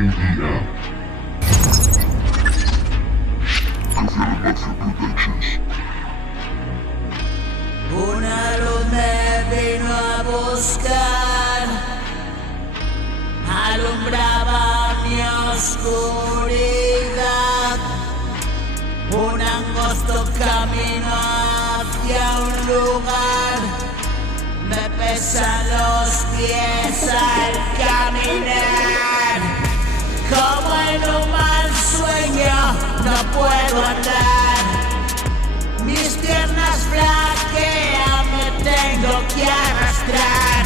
KDM. Maxi Productions. Una luz me vino a buscar, alumbraba mi oscuridad. Un angosto camino hacia un lugar, me pesan los pies al caminar. Como en un mal sueño no puedo andar, mis piernas flaquean, me tengo que arrastrar.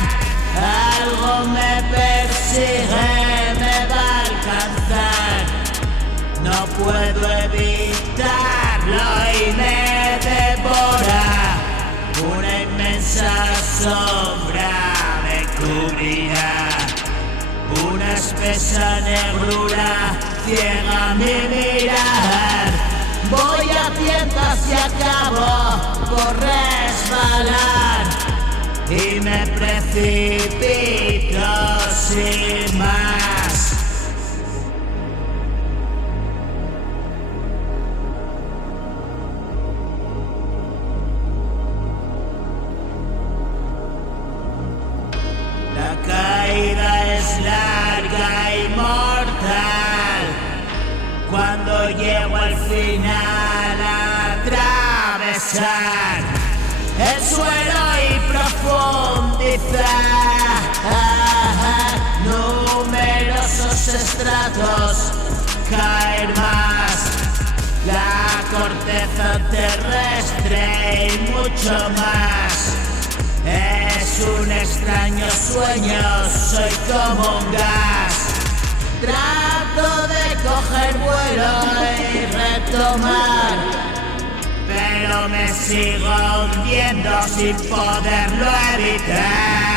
Algo me persigue, me va a alcanzar, no puedo evitarlo y me devora. Una inmensa sombra me cubrirá, una espesa negrura ciega mi mirar. Voy a tientas y acabo por resbalar y me precipito sin más. La caída es larga y mortal. Cuando llego al final a atravesar el suelo y profundizar, numerosos estratos, caer más, la corteza terrestre y mucho más. Es un extraño sueño, soy como un gas. Trato de coger vuelo y retomar, pero me sigo hundiendo sin poderlo evitar.